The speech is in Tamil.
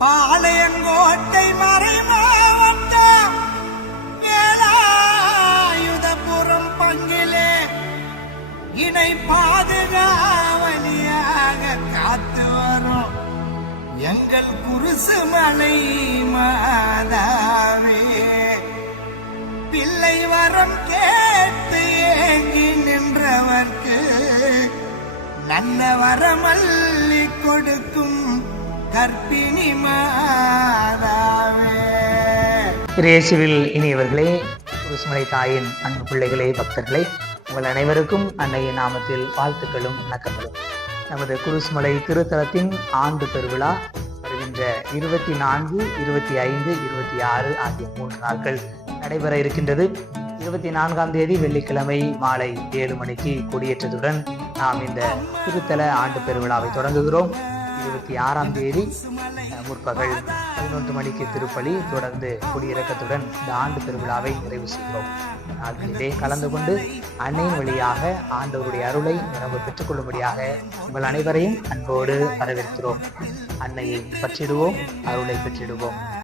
பாளையங்கோட்டை மறைமாவட்டம் வேலாயுதபுரம் பங்கிலே இணை பாதுகாவலியாக காத்து வரும். எங்கள் குருசு மலை மாதாவே. பிள்ளை வரம் கேட்டு ஏங்கி நின்றவர்க்கு நல்ல வரமல்லி கொடுக்கும் கர்ப்பிணி மாதாவே. இயேசுவில் இனியவர்களே குருசுமலை தாயின் அன்பு பிள்ளைகளே பக்தர்களே உங்கள் அனைவருக்கும் அன்னையின் நாமத்தில் வாழ்த்துக்களும் வணக்கங்களும். நமது குருசுமலை திருத்தலத்தின் ஆண்டு பெருவிழா வருகின்ற இருபத்தி நான்கு இருபத்தி ஐந்து இருபத்தி ஆறு ஆகிய மூன்று நாட்கள் நடைபெற இருக்கின்றது. இருபத்தி நான்காம் தேதி வெள்ளிக்கிழமை மாலை ஏழு மணிக்கு கொடியேற்றத்துடன் நாம் இந்த திருத்தல ஆண்டு பெருவிழாவை தொடங்குகிறோம். இருபத்தி ஆறாம் தேதி முற்பகல் பதினொன்று மணிக்கு திருப்பலி தொடர்ந்து குடியிறக்கத்துடன் இந்த ஆண்டு திருவிழாவை நிறைவு செய்கிறோம் நாட்களிலே கலந்து கொண்டு அன்னையின் வழியாக ஆண்டவருடைய அருளை நம்ம பெற்றுக்கொள்ளும்படியாக உங்கள் அனைவரையும் அன்போடு வரவேற்கிறோம். அன்னையை பற்றிடுவோம் அருளை பெற்றிடுவோம்.